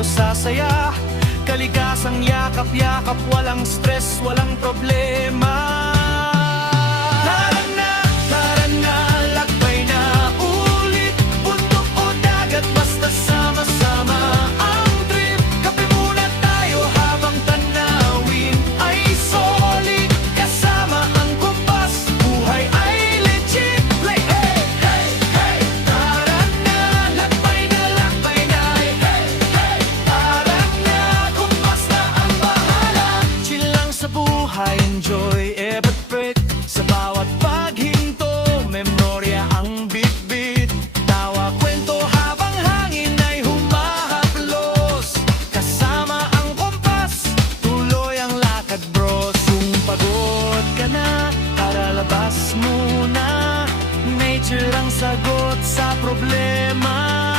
tayo sasaya. Kaligasang yakap-yakap, walang stress, walang problema. Tara na, lakbay na ulit. Bundok o dagat, basta sama-sama ang trip. Kape muna tayo habang tanawin ay solid. Kasama ang Kompas, buhay ay legit. Like hey, hey, hey. Tara na, lakbay na, lakbay na. Hey, hey. Tara na, Kompas na ang bahala. Chill lang sa buhay, enjoy every break. Sa bawat paghinto, memorya ang bit-bit. Tawa, kwento habang hangin ay humahaplos. Kasama ang Kompas, tuloy ang lakad bros. Kung pagod ka na, tara labas muna. Nature ang sagot sa problema.